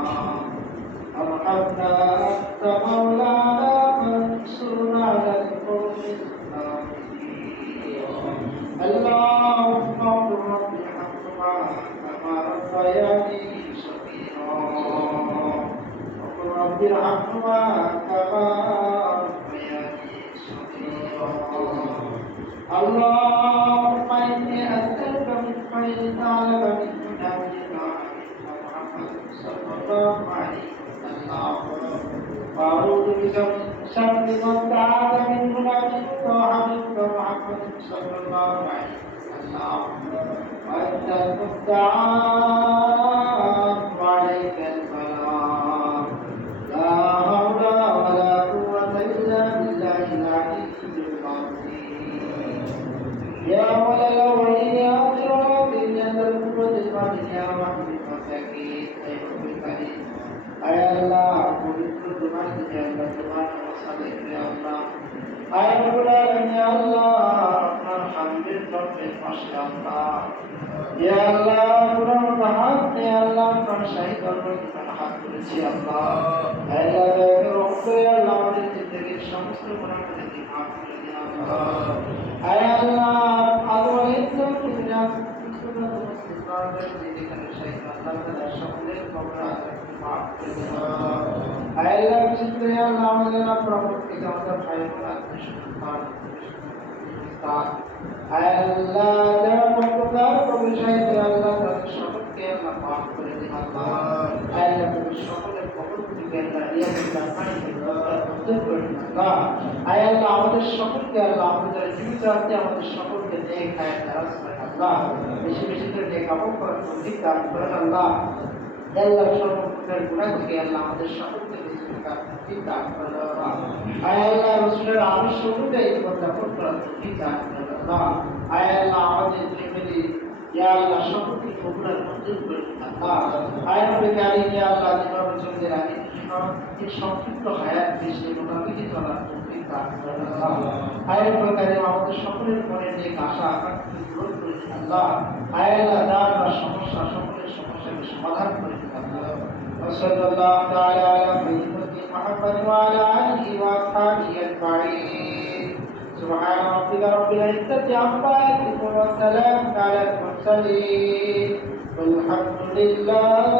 عنا واغفر لنا ارحمنا أنت مولانا فانصرنا على القوم الكافرين اللهم اغفر رب ارحمهما كما ربياني صغيرا وقل رب ارحمهما كما ربياني صغيرا اللهم أعوذ بشر من تعالى من منافق وحبيبك محمد صلى الله عليه وسلم وأنت المستعان وعليك البلاغ لا حول ولا قوة إلا بالله হামদের রব্বে মাশাআল্লাহ ইয়া আল্লাহ পুরো হাত ইয়া আল্লাহ আপনার শাহী দরবারে আমরা হাত তুলেছি, আল্লাহ। আল্লাহ, দয়া করে রব্ব ইয়া আল্লাহ, আমাদের জিন্দেগীর সমস্ত আল্লাহ। আল্লাহ আল্লাহ আয় আপনার থেকে আমাদের ভাই বোন আত্মীয় আল্লাহ যারা কবি সাহিত্য আল্লাহ তাদের সকলকে আল্লাহ মাফ করে দিন আল্লাহ আল্লাহ। তুমি সকলের পক্ষ থেকে আল্লাহ আয় আল্লাহ আমাদের সকলকে আল্লাহ আমাদের জীবিত আছে আমাদের সকলকে নেক হায়াত দারাজ আল্লাহ। বেশি বেশি করে নেক আমল করার তৌফিক দান করেন আল্লাহ। আল্লাহ সর্বপ্রকার গুনাহ থেকে আল্লাহ আমাদের সকলকে দান আল্লাহ আয় আল্লাহ রাসূলের আমির সকলকে এই কথা করার আমাদের ফ্যামিলি, ইয়া আল্লাহ সকলকে কবুল মঞ্জুর করে আল্লাহ আয় নবী কারীম, ইয়া আল্লাহ যেভাবে চলতে রাখি এই সংক্ষিপ্ত হায়াত দেশে মোটামুটি করে আল্লাহ আয় আল্লাহ দান বা সমস্যা সকলের সমস্যাকে সমাধান করে দিন আল্লাহ وصلى الله تعالى على سيدنا محمد وعلى اله واصحابه اجمعين سبحان ربك رب العزه عما يصفون وسلام على المرسلين والحمد لله رب العالمين